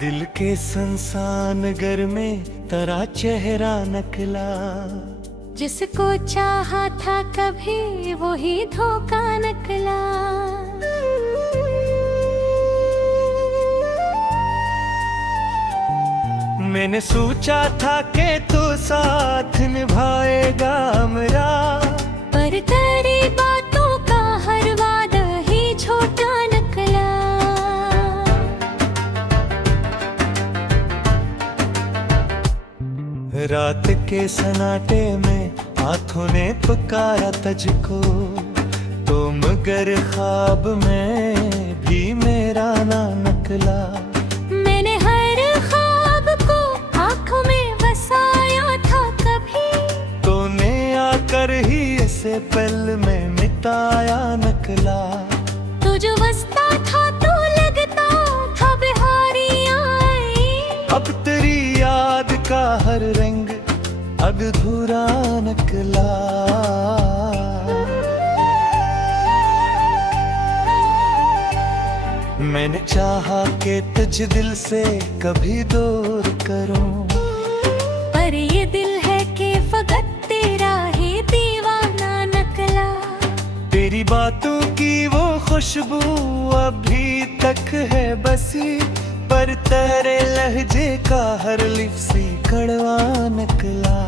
दिल के संसान घर में तेरा चेहरा नकला। जिसको चाहा था कभी वही धोखा निकला। मैंने सोचा था कि तू साथ निभाएगा मेरा, पर तेरी बातों का हर वादा ही छोटा निकला। रात के सन्नाटे में हाथों ने पुकारा तुझको, तो मगर ख्वाब में भी मेरा ना निकला। मैंने हर ख्वाब को आंखों में बसाया था कभी, तूने आकर ही इसे पल में मिटाया निकला। तू जो बसता था तो लगता था बिहारी आई। अब तेरी याद का हर रंग अधूरा निकला। मैंने चाहा कि तुझ दिल से कभी दूर करूं, पर ये दिल है कि फकत तेरा ही दीवाना निकला। तेरी बातों की वो खुशबू अभी तक है बसी, पर तेरे लहजे का हर लिफ्सी कड़वा निकला।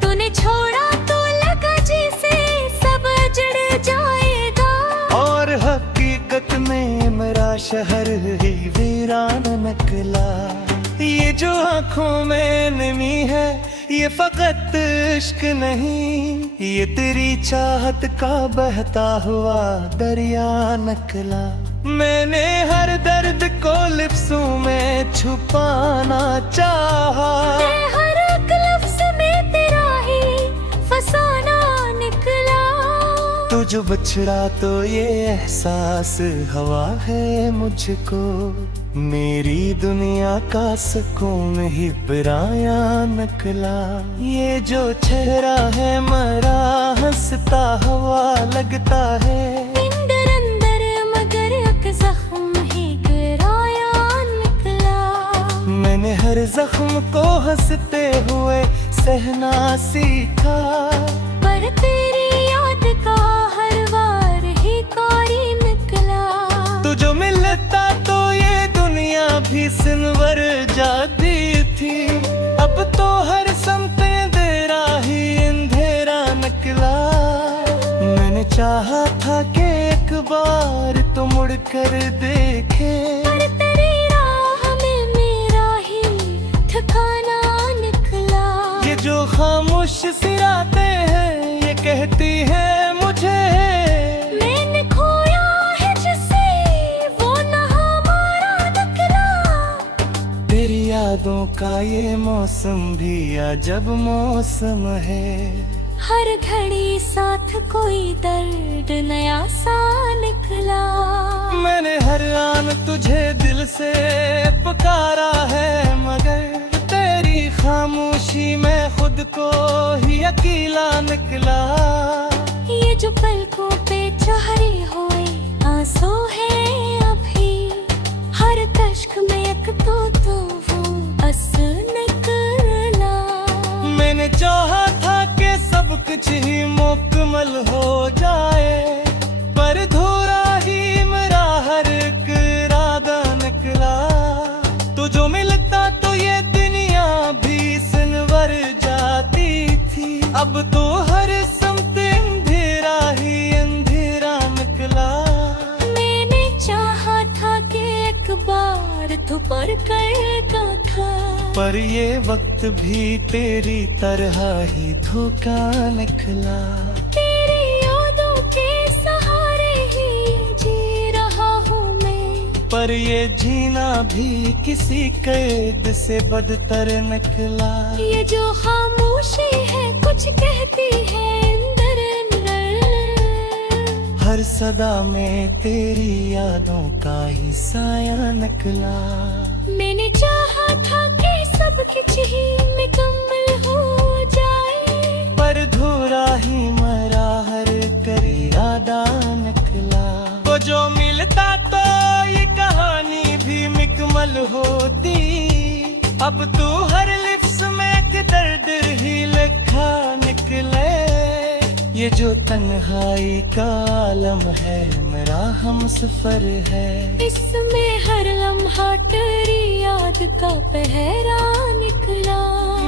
तूने छोड़ा तो लगा जैसे सब जड़ जाएगा, और हकीकत में मेरा शहर ही वीरान निकला। ये जो आँखों में नमी है ये फकत इश्क नहीं, ये तेरी चाहत का बहता हुआ दरिया निकला। मैंने हर दर्द को लिप्सों में छुपाना चाहा, हर एक लफ्ज़ में तेरा ही फसाना निकला। तू जो बछड़ा तो ये एहसास हवा है मुझको, मेरी दुनिया का सुकून ही पराया निकला। ये जो चेहरा है मेरा हंसता हुआ लगता है, अंदर अंदर मगर एक जख्म ही गिराया निकला। मैंने हर जख्म को हंसते हुए सहना सीखा, पर तेरी याद का हर बार ही कारी निकला। तू जो मिलता तो ये दुनिया भी सिनवर जाती थी, अब तो हर समते अंधेरा ही अंधेरा निकला। मैंने चाहा था कि एक बार तो मुड़ कर देखे, पर तेरी राह में मेरा ही ठिकाना निकला। ये जो खामोश सिराते हैं ये कहती है मुझे, मैंने खोया है जिसे वो न हमारा निकला। तेरी यादों का ये मौसम भी अजब मौसम है, हर घड़ी साथ कोई दर्द नया सा निकला। मैंने हर आन तुझे दिल से पुकारा है, मगर तेरी खामोशी में खुद को ही अकेला निकला। ये जो पलकों पे चढ़े हुए आंसू है अभी, हर कश्क में एक तो वो बस निकला। मैंने चाहा था कि सब कुछ ही मुकम्मल हो जाए, पर धूरा ही मेरा हर एक इरादा निकला। तो जो मिलता तो ये दुनिया भी सिनवर जाती थी, अब तो हर समते अंधेरा ही अंधेरा निकला। मैंने चाहा था कि एक बार तो पर करता था, पर ये वक्त भी तेरी तरह ही धोखा निकला। तेरी यादों के सहारे ही जी रहा हूँ मैं, पर ये जीना भी किसी कैद से बदतर निकला। ये जो खामोशी है कुछ कहती है अंदर अंदर, हर सदा में तेरी यादों का ही साया निकला। मैंने चाहा था कि सब कुछ ही मुकम्मल हो जाए, पर धूरा ही मरा हर कर इरादा निकला। तो जो मिलता तो ये कहानी भी मुकम्मल होती, अब तू हर लिप्स में एक दर्द ही लिखा निकले। ये जो तन्हाई का आलम है मेरा हमसफर है। इसमें हर लम्हा तेरी याद का पहरा निकला।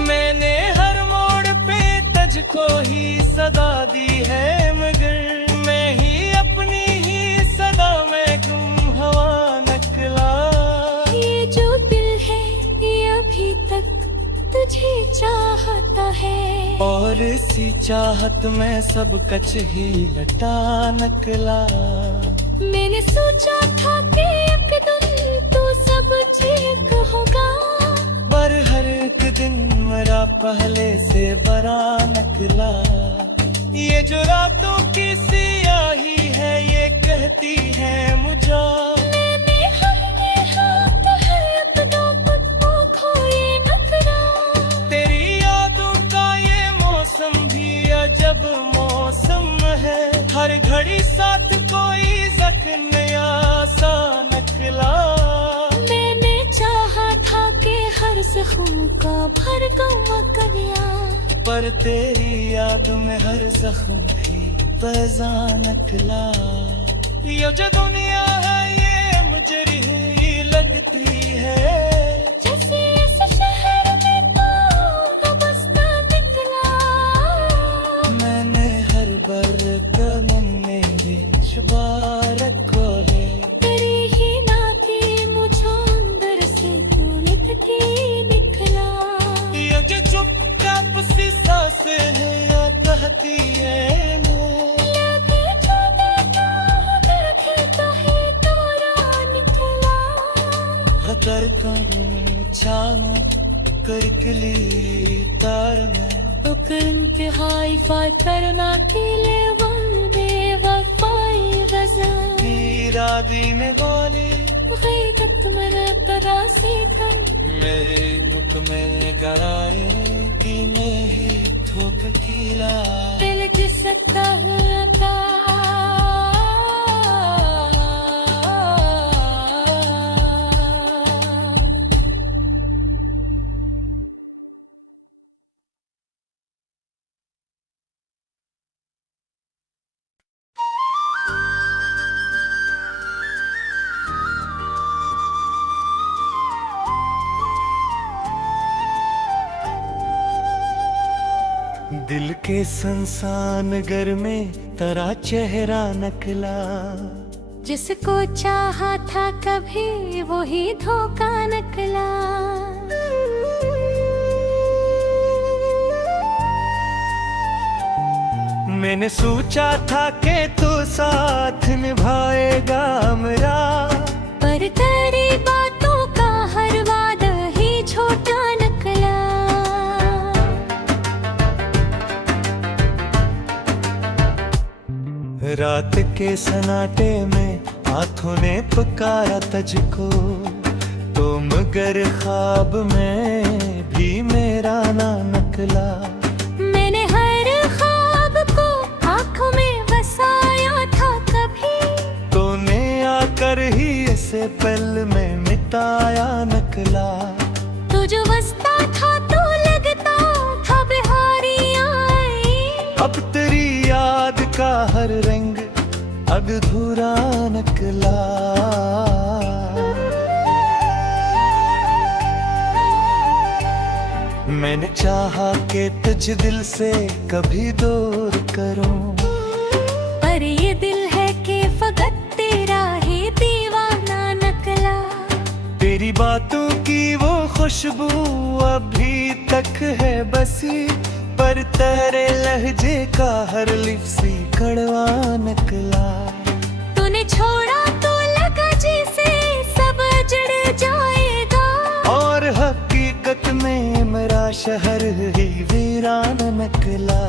मैंने हर मोड़ पे तुझको ही सदा दी है, मगर मैं ही अपनी ही सदा में गुम हवा निकला। ये जो दिल है ये अभी तक तुझे चाहता है, और इसी चाहत में सब कच ही लटा निकला। मैंने सोचा था कि एक दिन तू सब ठीक होगा, पर हर एक दिन मेरा पहले से बड़ा निकला। ये जो रातों की सियाही है ये कहती है मुझे, मैंने हमने हाथ है अपना पत्तों को ये नखरा। तेरी यादों का ये मौसम भी अजब मौसम है। हर घड़ी साथ कोई जख्म नया सा निकला। मैंने चाहा था कि हर जख्म का भरगम करिया, पर तेरी याद में हर जख्म भी पैजा निकला। ये जो दुनिया है ये मुझे ही लगती है, जैसे इस शहर में तो बसता निकला। मैंने हर बरक में भी बार खोले। तेरी ही ना थी मुझे अंदर से तू लिखती निकला। ये जो चुपचाप सी सांसें है या कहती है नो, यादें जो मैं अंदर थी कहीं तोरा निकला। हतर कन छानो करकली तार में, उकर इंतहाई फाई करना के लिए वंदे वफाई गज़ल। दी में गोली गीबत में तरासी कर, मेरे दुख में गराए कीने ही थोक खीला। दिल जिसका था दिल के संसान घर में तेरा चेहरा नकला। जिसको चाहा था कभी वही धोखा निकला। मैंने सोचा था कि तू साथ निभाएगा मेरा, पर तेरी बातों का हर वादा ही छोटा निकला। रात के सन्नाटे में हाथों ने पुकारा तुझको, तो मगर ख्वाब में भी मेरा ना निकला। मैंने हर ख्वाब को आँखों में बसाया था कभी, तूने आकर ही इसे पल में मिटाया निकला। तू जो बसता था तो लगता था बिहारी आई। अब तेरी याद का हर रंग अधूरा निकला। मैंने चाहा कि तुझ दिल से कभी दूर करूं, पर ये दिल है कि फकत तेरा ही दीवाना निकला। तेरी बातों की वो खुशबू अभी तक है बसी, पर तेरे लहजे का हर लिफ्सी कड़वा निकला। तूने छोड़ा तो लगा जैसे सब जड़ जाएगा, और हकीकत में मेरा शहर ही वीरान निकला।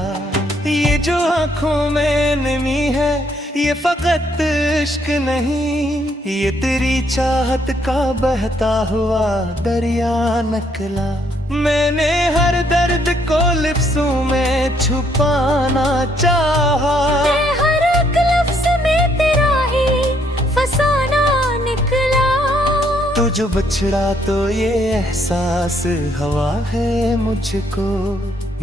ये जो आँखों में नमी है ये फकत इश्क नहीं, ये तेरी चाहत का बहता हुआ दरिया निकला। मैंने हर दर्द को लिप्सों में छुपाना चाहा, मैं हर एक लफ्ज़ में तेरा ही फसाना निकला। तू जो बछड़ा तो ये एहसास हवा है मुझको,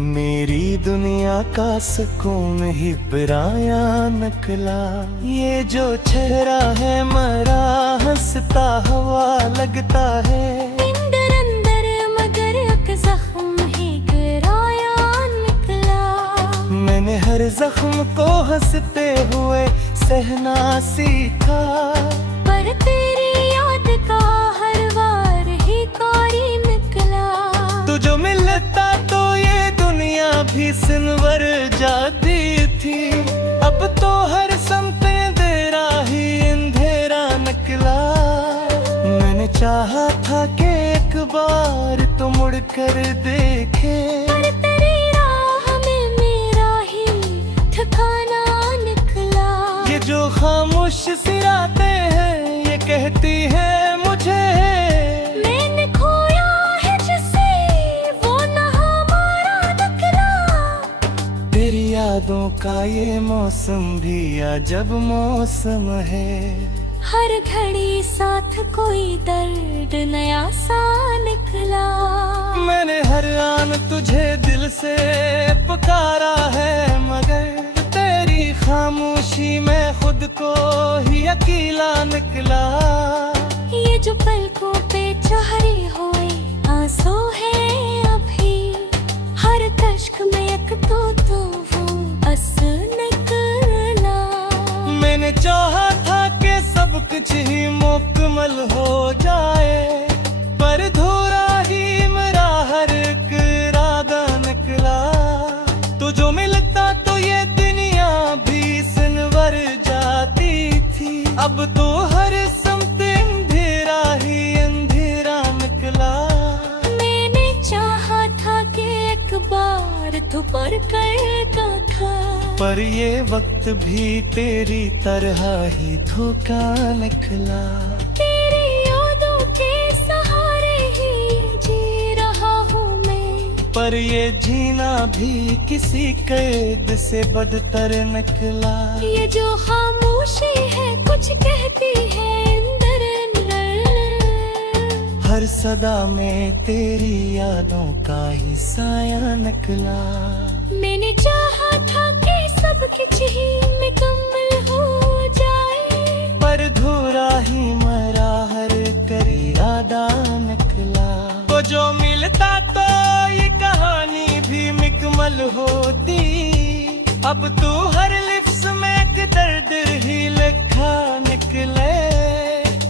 मेरी दुनिया का सुकून ही पराया नकला। ये जो चेहरा है मरा हंसता हवा लगता है, अंदर अंदर मगर एक जख्म ही गिराया निकला। मैंने हर जख्म को हंसते हुए सहना सीखा, पर तेरी याद का हर वार ही कारी निकला। तू जो मिलता तो ये दुनिया भी सिनवर जाती थी, अब तो हर समते अंधेरा ही अंधेरा निकला। मैंने चाहा था कि एक बार तो मुड़ कर देखे, पर तेरी राह में मेरा ही ठिकाना निकला। ये जो खामोश सिराते हैं ये कहती है मुझे, मैंने खोया है जिसे वो न हमारा निकला। तेरी यादों का ये मौसम भी अजब मौसम है, हर घड़ी साथ कोई दर्द नया सा निकला। मैंने हर आन तुझे दिल से पुकारा है, मगर तेरी खामोशी में खुद को ही अकेला निकला। ये जो पलकों पे चढ़े हुए आंसू है अभी, हर कश्क में एक तो वो बस निकला। मैंने चाहा था कि सब कुछ ही मुकम्मल हो जाए, पर धूरा ही मेरा हर एक इरादा निकला। तो जो मिलता तो ये दुनिया भी सिनवर जाती थी, अब तो हर समते अंधेरा ही अंधेरा निकला। मैंने चाहा था कि एक बार तो पर करता था, पर ये वक्त भी तेरी तरह ही धोखा निकला। तेरी यादों के सहारे ही जी रहा हूँ मैं, पर ये जीना भी किसी कैद से बदतर निकला। ये जो खामोशी है कुछ कहती है अंदर अंदर। हर सदा में तेरी यादों का ही साया निकला। मैंने चाहा था कि सब कुछ ही मुकम्मल हो जाए, पर धूरा ही मरा हर कर इरादा निकला। वो जो मिलता तो ये कहानी भी मुकम्मल होती, अब तू हर लिफ्स में एक दर्द ही लिखा निकले।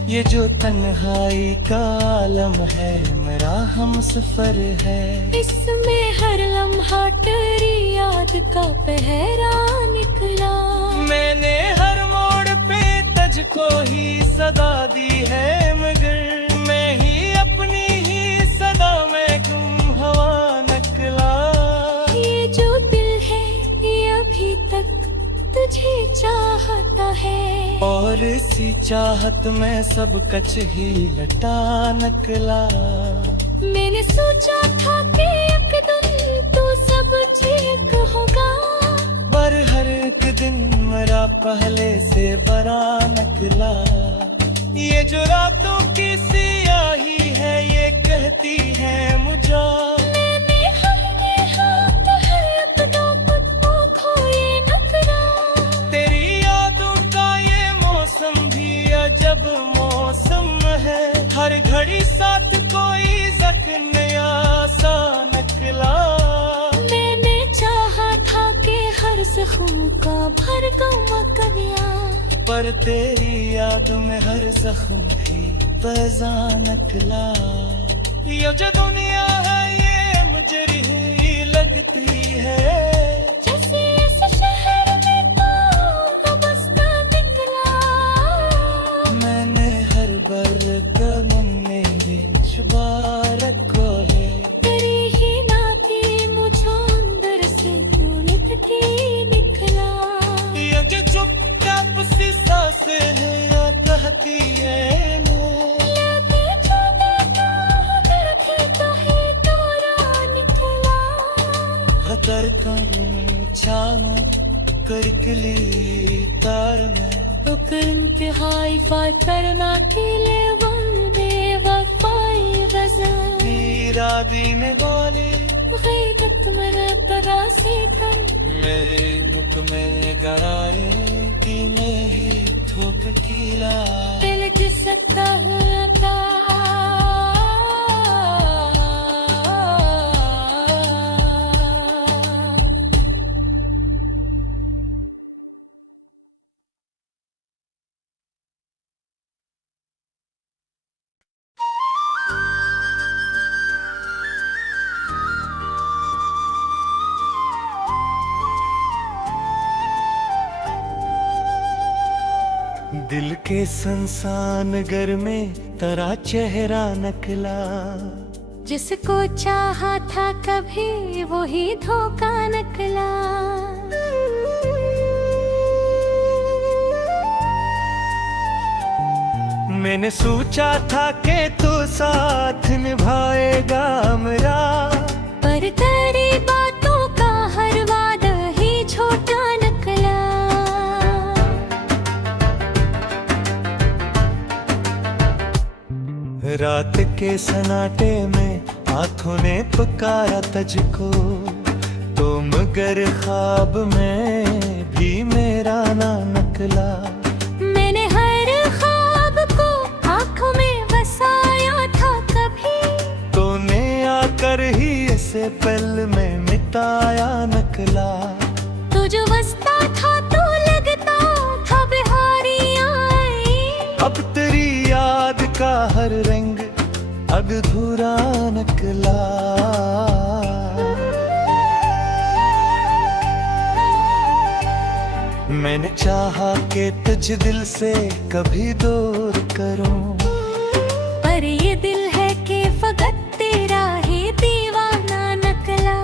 ये जो तन्हाई का आलम है मेरा हम सफर है, इसमें हर लम्हा तेरी याद का पहरा निकला। मैंने हर मोड़ पे तुझको ही सदा दी है, मगर मैं ही अपनी ही सदा में गुम हवा निकला। ये जो दिल है ये अभी तक तुझे चाहता है, और इसी चाहत में सब कच ही लटा निकला। मैंने सोचा था कि एक दिन तो सब ठीक होगा, पर हर एक दिन मेरा पहले से बड़ा निकला। ये जो रातों की सियाही है ये कहती है मुझे, मैंने हमने हाथ हर अक़दों को खोए न करा। तेरी यादों का ये मौसम भी अजब मौसम है, हर घड़ी साथ कोई जख्म नया सा निकला। मैंने चाहा था कि हर जख्म का भरगम करिया, पर तेरी याद में हर जख्म भी पैजा निकला। ये जो दुनिया है ये मुझे ही लगती है, जैसे इस शहर में तो बसता निकला। मैंने हर बरकत में भी शुबारत खोले, तेरी ही नाती मुझे अंदर से क्यों निकलती निकला। ये जो चुपचाप सी सांसें है या कहती है लगे जो बैठा हूँ दिल कहता है तोरा निकला। खतर कम छानो करकली तार में, उकर इंतहाई फाई करना के लिए वंदे गजल इरादी ने गोली गीबत मैंने करा सीखल मेरे मुख में गराए कीने ही थोप कीला दिल जिसका था दिल के संसान घर में तेरा चेहरा नकला जिसको चाहा था कभी वही धोखा निकला मैंने सोचा था कि तू साथ निभाएगा मेरा पर तेरी बातों का हर वादा ही छोटा निकला रात के सन्नाटे में हाथों ने पुकारा तुझको तो मगर ख्वाब में भी मेरा ना निकला मैंने हर ख्वाब को आंखों में बसाया था कभी तूने आकर ही इसे पल में मिटाया निकला तू जो बसता था तो लगता था बिहारियां आई अब तेरी याद का हर रंग अधूरा निकला मैंने चाहा कि तुझ दिल से कभी दूर करूं पर ये दिल है कि फकत तेरा ही दीवाना निकला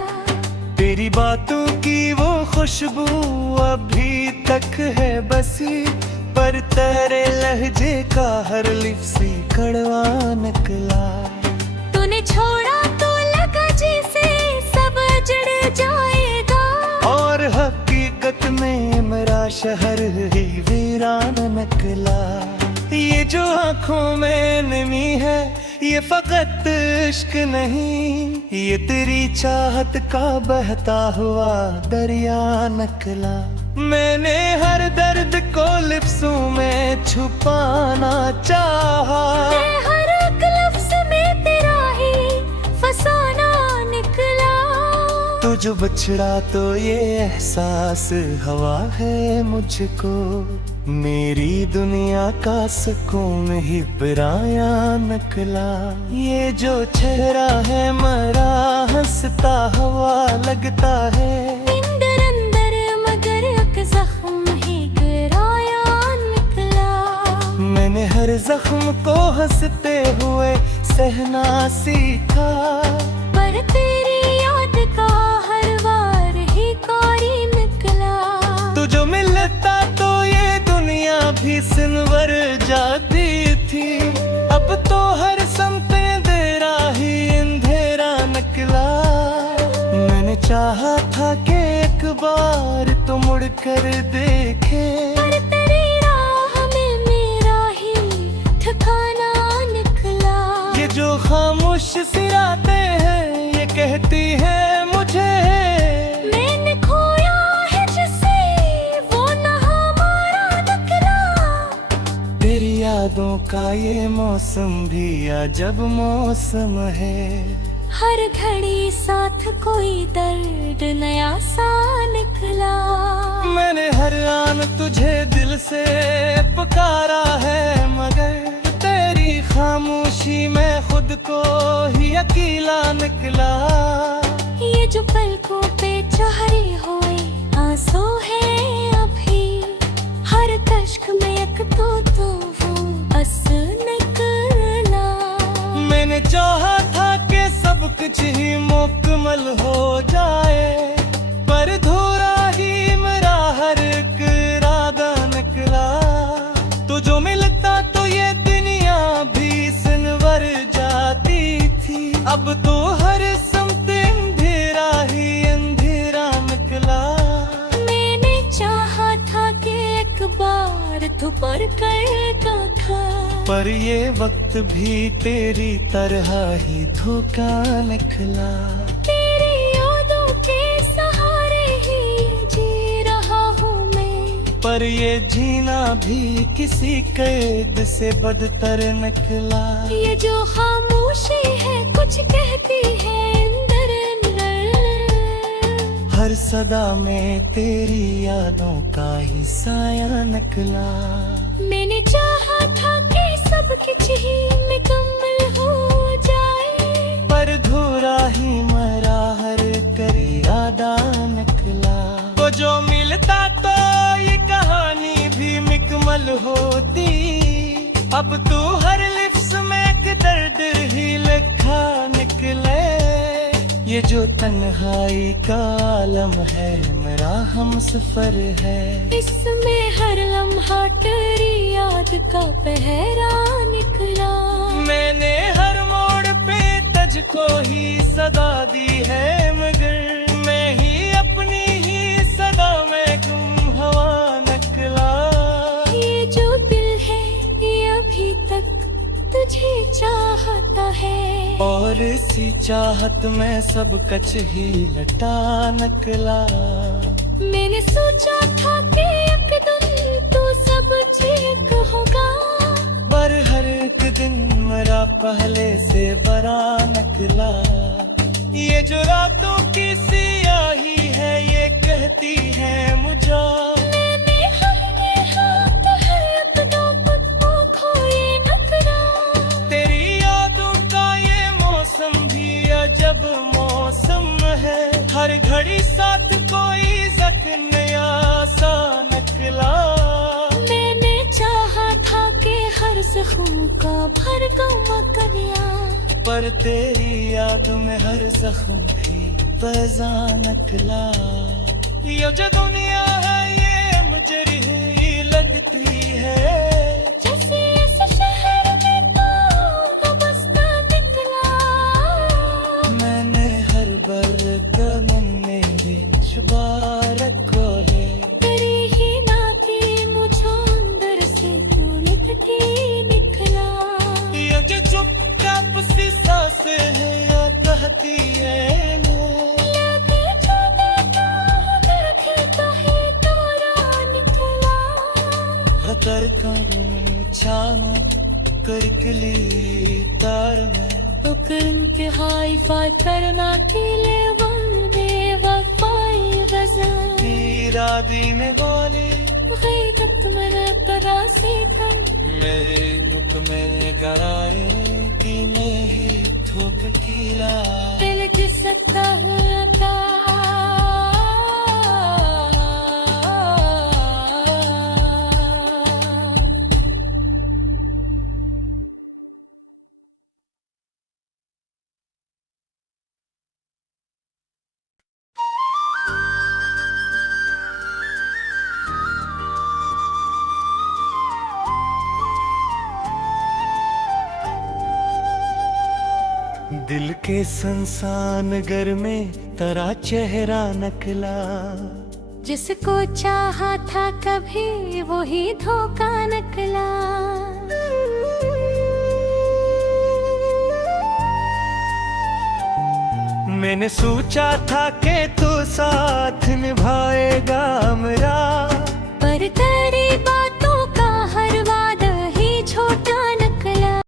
तेरी बातों की वो खुशबू अभी तक है बसी पर तेरे लहजे का हर लिफ्सी कड़वा निकला तूने छोड़ा तो लगा जैसे सब जड़ जाएगा और हकीकत में मेरा शहर ही वीरान निकला ये जो आंखों में नमी है ये फकत इश्क नहीं ये तेरी चाहत का बहता हुआ दरिया निकला मैंने हर दर्द को लिप्सों में छुपाना चाहा मैं हर एक लफ्ज़ में तेरा ही फसाना निकला तो जो बछड़ा तो ये एहसास हवा है मुझको मेरी दुनिया का सुकून ही पराया निकला ये जो चेहरा है मरा हंसता हवा लगता है अंदर अंदर मगर एक जख्म ही गिराया निकला मैंने हर जख्म को हंसते हुए सहना सीखा पर तेरी याद का हर वार ही कारी निकला तू जो मिलता तो ये दुनिया भी सिनवर जाती थी अब तो हर समते अंधेरा ही अंधेरा निकला मैंने चाहा था कि एक बार तो मुड़ कर देखे पर तेरी राह में मेरा ही ठिकाना निकला ये जो खामोश सिराते हैं ये कहती है मुझे मैंने खोया है जिसे वो न हमारा निकला तेरी यादों का ये मौसम भी अजब मौसम है हर घड़ी साथ कोई दर्द नया सा निकला मैंने हर आन तुझे दिल से पुकारा है मगर तेरी खामोशी में खुद को ही अकेला निकला ये जो पलकों पे चढ़े हुए आंसू है अभी हर कश्क में एक तो वो बस निकला मैंने चाहा था कि सब कुछ ही मुकम्मल हो जाए पर धूरा ही मेरा हर एक इरादा निकला तो जो मिलता तो ये दुनिया भी सिनवर जाती थी अब तो हर समते अंधेरा ही अंधेरा निकला मैंने चाहा था कि एक बार तू पर करता था पर ये वक्त भी तेरी तरह ही धोखा निकला। तेरी यादों के सहारे ही जी रहा हूँ मैं, पर ये जीना भी किसी कैद से बदतर निकला। ये जो खामोशी है कुछ कहती है अंदर अंदर, हर सदा में तेरी यादों का ही साया निकला। मैंने चाहा था कि सब कुछ ही मुकम्मल हो जाए, पर धूरा ही मरा हर कर इरादा निकला। वो जो मिलता तो ये कहानी भी मुकम्मल होती। अब तू हर लिफ्स में एक दर्द ही लिखा निकले। ये जो तन्हाई का आलम है मेरा हम सफर है, इसमें हर लम्हा तेरी याद का पहरा निकला। मैंने हर मोड़ पे तुझको ही सदा दी है, मगर मैं ही अपनी ही सदा में गुम हवा निकला। ये जो दिल है ये अभी तक तुझे चाहता है, और इसी चाहत में सब कुछ ही लटा निकला। मैंने सोचा था कि एक दिन तो सब ठीक होगा, पर हर एक दिन मेरा पहले से बड़ा निकला। ये जो रातों की सियाही है ये कहती है मुझे, मैंने हमने हाथ हर कदम को खोए न करा। तेरी यादों का ये मौसम भी अजब मौसम है। हर घड़ी साथ कोई जख्म नया सा निकला। मैंने चाहा था कि हर जख्म का भरगम करिया, पर तेरी याद में हर जख्म भी पैजा निकला। ये जो दुनिया है ये मुझे ही लगती है, जैसे इस शहर में तो वाबस्ता निकला। मैंने हर बरत में भी शुबारत खोले। तेरी ही नाती मुझे अंदर से क्यों लिखती निकला। ये जो चुपचाप सी सांस है या कहती है नो, लगे जाने का हुनर खिलता है तोरा निकला। खतर कम छानो करकली तार में, उकर इंतहाई फाय करना के लिए वंदे वफाई गजल। इरादी में बोले गैरत मैंने करा सीखा, मेरे दुख में कराए तूने ही ठोक खिला। दिल जिसका था दिल के संसान घर में तेरा चेहरा नकला। जिसको चाहा था कभी वही धोखा निकला। मैंने सोचा था कि तू साथ निभाएगा मेरा, पर